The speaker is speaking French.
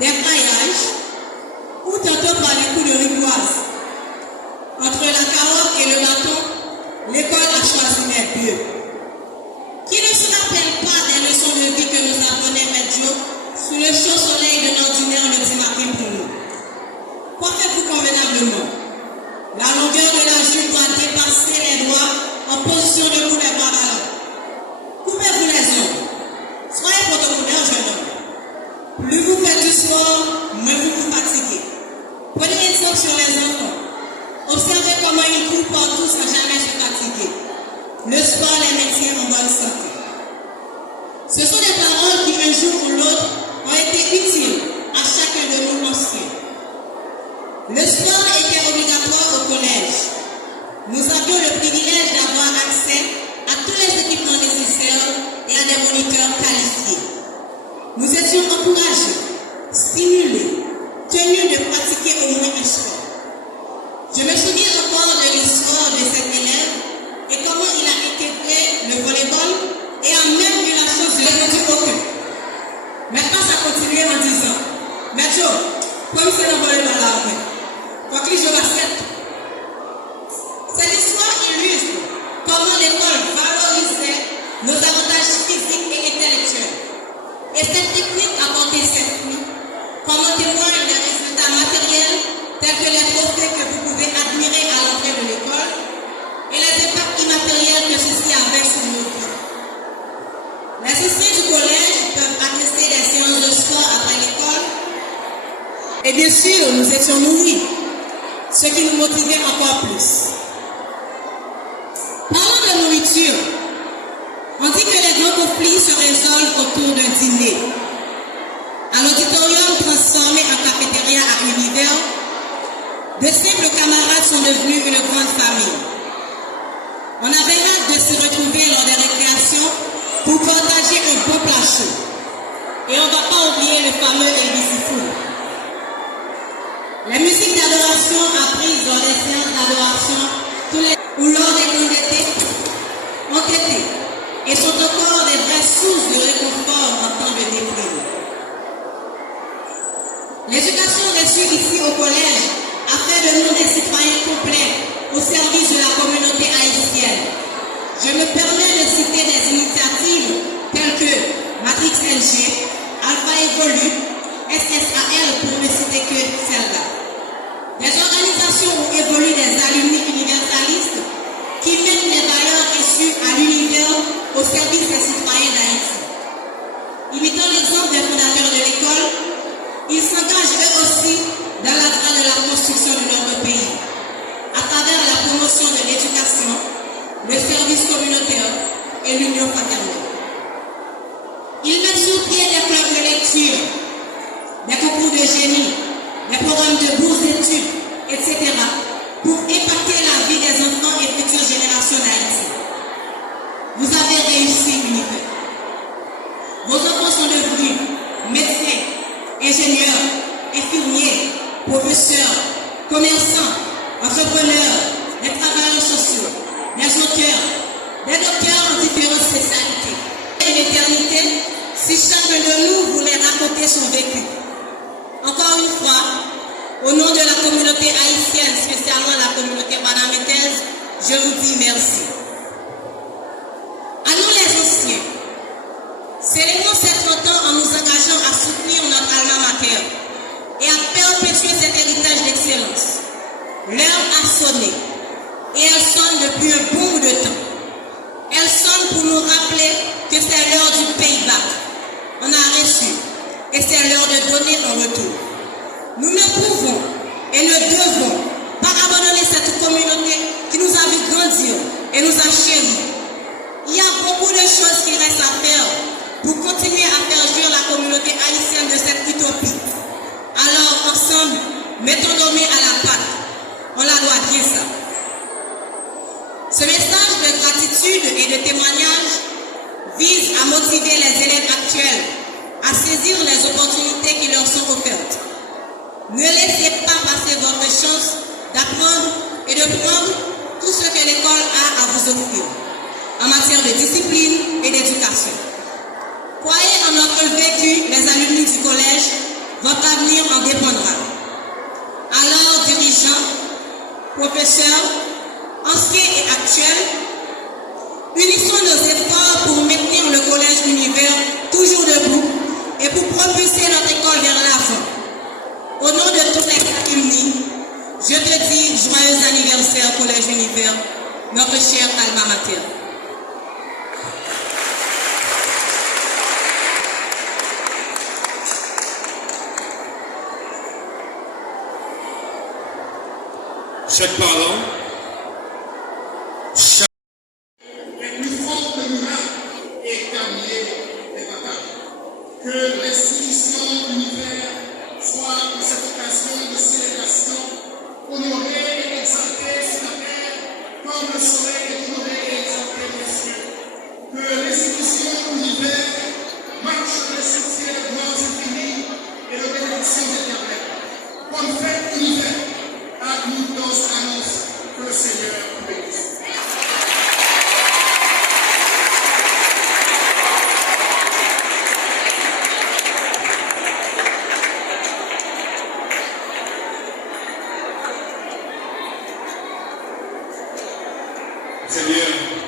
des maillages, ou tantôt par les coups de rigoise. Entre la carotte et le bâton, l'école a choisi les deux. Qui ne se rappelle pas des leçons de vie que nous apprenait Maître Joe sous le chaud soleil de l'ordinaire le dimanche pour nous? Coiffez-vous convenablement. La longueur de la jupe doit dépasser les doigts en position de couper par ballon. Coupez-vous les ongles. Soyez protocolaire, jeune homme. Plus vous faites du sport, moins vous vous fatiguez. Prenez exemple sur les enfants. Observez comment ils courent partout sans jamais se fatiguer. Le sport les maintient en bonne santé. Ce sont des paroles qui, un jour ou l'autre, ont été utiles à chacun de nous anciens. Le sport était obligatoire au collège. Nous avions le privilège d'avoir accès à tous les équipements nécessaires et à des moniteurs qualifiés. Nous étions encouragés, stimulés, tenus de pratiquer au moins un sport. Je me souviens encore de l'histoire de cet élève et comment il a intégré le volleyball et a même eu la chance de l'étudier aucun. Maintenant, ça continue en disant, mais Joe, comme c'est le volleyball là, quand il joue au basket. Cette histoire illustre comment l'école valorisait nos avantages physiques et intellectuels. Et cette technique a porté ses fruits, comme en témoignent les résultats matériels tels que les trophées que vous pouvez admirer à l'entrée de l'école et les impacts immatériels que ceci avait sur nos vies. Les anciens du collège peuvent attester des séances de sport après l'école. Et bien sûr, nous étions nourris, ce qui nous motivait encore plus. Parlant de nourriture, on dit que les grands conflits se résolvent autour d'un dîner. À l'auditorium transformé en cafétéria à univers, de simples camarades sont devenus une grande famille. On avait hâte de se retrouver lors des récréations pour partager un bon plat chaud. Et on ne va pas oublier le fameux ABC Food. Les musiques d'adoration apprises lors des séances d'adoration ou lors des cours d'été ont été et sont encore des vraies sources de réconfort en temps de déprime. L'éducation reçue ici au collège a fait de nous des citoyens complets au service de la communauté haïtienne. Je me permets de citer des initiatives telles que Matrix LG, Alpha Evolu, SSAL pour ne citer que celle-là. Des organisations où évoluent des alumni universalistes qui mettent les valeurs reçues à l'univers au service des citoyens d'Haïti. Imitant l'exemple des fondateurs de l'école, ils s'engagent eux aussi dans la voie de la construction de notre pays, à travers la promotion de l'éducation, le service communautaire et l'union fraternelle. Ils mettent sur pied des clubs de lecture, des concours de génie, des programmes de bourse d'études, etc. pour impacter la vie des enfants et futures générations d'Haïti. Vous avez réussi unitaire. Vos enfants sont devenus médecins, ingénieurs, infirmiers, professeurs, commerçants, entrepreneurs, des travailleurs sociaux, des auteurs, des docteurs en différentes spécialités. Et l'éternité, si chacun de nous voulait raconter son vécu. Encore une fois, au nom de la communauté haïtienne, spécialement la communauté banamétaise, je vous dis merci. À nous les anciens, célébrons ces 30 ans en nous engageant à soutenir notre alma mater et à perpétuer cet héritage d'excellence. L'heure a sonné et elle sonne depuis un bon bout de temps. Elle sonne pour nous rappeler que c'est l'heure du payback. On a reçu et c'est l'heure de donner en retour. Nous ne pouvons et ne devons pas abandonner cette communauté qui nous a vu grandir et nous a chéris. Il y a beaucoup de choses qui restent à faire pour continuer à faire jouir la communauté haïtienne de cette utopie. Alors, ensemble, mettons nos mains à la pâte. On la doit bien ça. Ce message de gratitude et de témoignage vise à motiver les élèves actuels à saisir les opportunités qui leur sont offertes. Ne laissez pas passer votre chance d'apprendre et de prendre tout ce que l'école a à vous offrir en matière de discipline et d'éducation. Croyez en notre vécu, les alumni du collège, votre professeurs, anciens et actuels, unissons nos efforts pour maintenir le collège Univers toujours debout et pour propulser notre école vers l'avant. Au nom de tous les unis, je te dis joyeux anniversaire Collège Univers, notre cher alma mater. Chaque parent, chaque... Le plus fort que nous avons est gagner les batailles. Que l'institution Univers soit pour cette occasion de célébration honorée et exaltée sur la terre comme le soleil est honoré et exalté les cieux. Que l'institution Univers marche dans les sentiers de gloires infinies et de bénédictions éternelles. Bonne fête Univers. À nous tous annonce que le Seigneur bénisse. Seigneur,